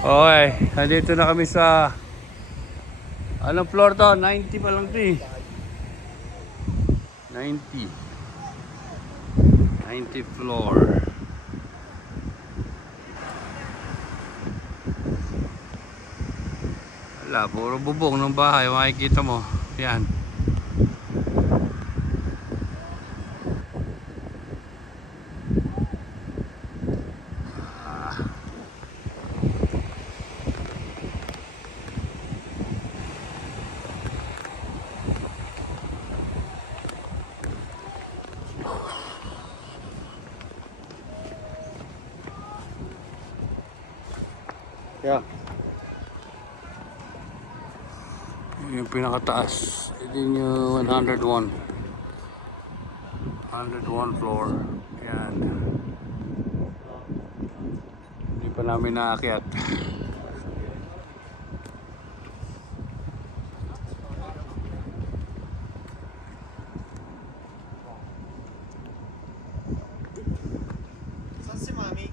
Okay, nandito na kami sa anong floor to? 90 pa lang to eh. 90 floor. Wala, puro bubong ng bahay, makikita mo. Yan. Yeah. Yung pinakataas, ito yung 101 floor. Yan. Hindi pa namin naakyat. Saan si Mami?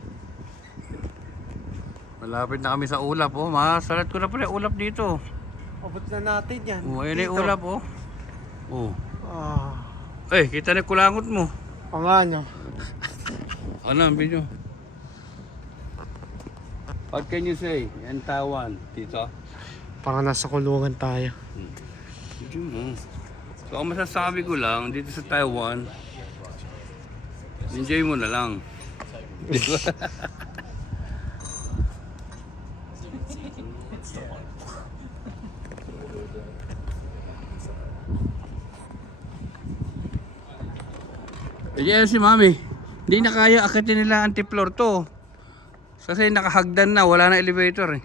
Malapit na kami sa ulap, oh. Masalat ko na pala ulap dito. Abot na natin yan. Oh, ayun yung ulap, oh. Oh. Ah, Eh, kita na kulangot mo. panganyo. Ano ang video? What can you say? Yan Taiwan, tito. Parang nasa kulungan tayo. Video mo. So, ang masasabi ko lang, dito sa Taiwan, enjoy mo na lang. Diba? Ayan si Mami. Hindi na kaya akitin nila anti-floor to. Kasi nakahagdan na, wala na elevator eh.